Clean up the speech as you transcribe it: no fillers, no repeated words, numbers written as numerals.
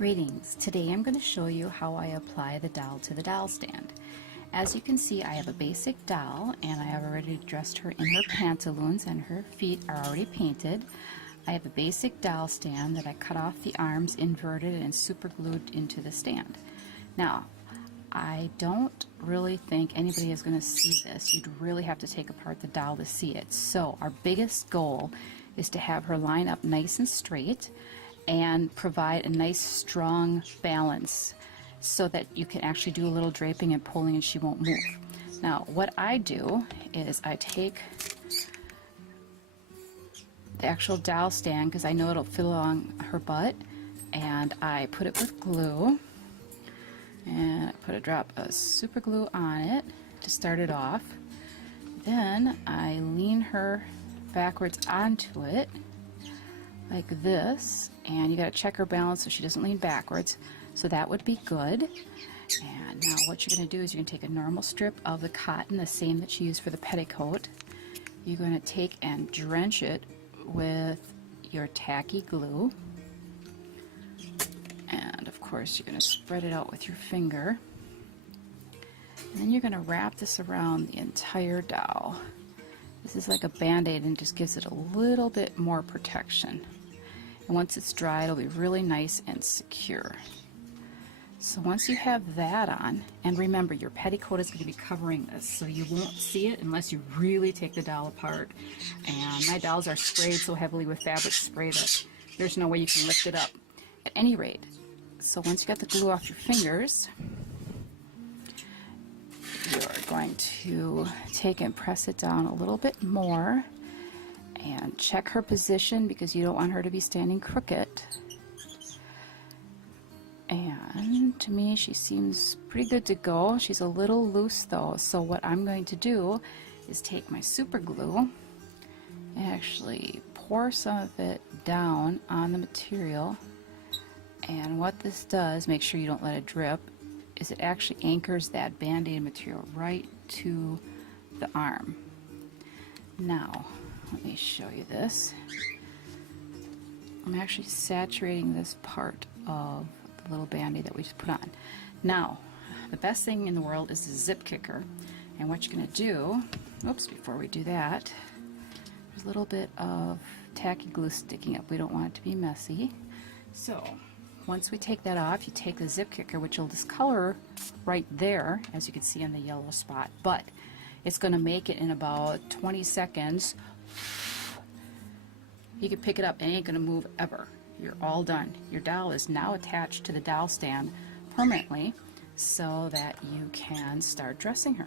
Greetings. Today I'm going to show you how I apply the dowel to the dowel stand. As you can see, I have a basic dowel and I have already dressed her in her pantaloons and her feet are already painted. I have a basic dowel stand that I cut off the arms, inverted, and super glued into the stand. Now, I don't really think anybody is going to see this. You'd really have to take apart the dowel to see it. So our biggest goal is to have her line up nice and straight and provide a nice strong balance so that you can actually do a little draping and pulling and she won't move. Now what I do is I take the actual dowel stand, because I know it'll fit along her butt, and I put it with glue, and I put a drop of super glue on it to start it off. Then I lean her backwards onto it like this, and you got to check her balance so she doesn't lean backwards, so that would be good. And now what you're going to do is you're going to take a normal strip of the cotton, the same that you use for the petticoat. You're going to take and drench it with your tacky glue, and of course you're going to spread it out with your finger, and then you're going to wrap this around the entire dowel. This is like a band-aid and just gives it a little bit more protection. And once it's dry, it'll be really nice and secure. So once you have that on, and remember your petticoat is going to be covering this, so you won't see it unless you really take the dowel apart. And my dowels are sprayed so heavily with fabric spray that there's no way you can lift it up. At any rate, so once you got the glue off your fingers, you're going to take and press it down a little bit more and check her position, because you don't want her to be standing crooked. And to me she seems pretty good to go. She's a little loose though, so what I'm going to do is take my super glue and actually pour some of it down on the material. And what this does, make sure you don't let it drip, is it actually anchors that band-aid material right to the arm. Now, let me show you this. I'm actually saturating this part of the little band-aid that we just put on. Now, the best thing in the world is the zip kicker. And what you're going to do, oops, before we do that, there's a little bit of tacky glue sticking up. We don't want it to be messy. So, once we take that off, you take the zip kicker, which will discolor right there, as you can see on the yellow spot, but it's going to make it in about 20 seconds. You can pick it up and it ain't going to move ever. You're all done. Your dowel is now attached to the dowel stand permanently so that you can start dressing her.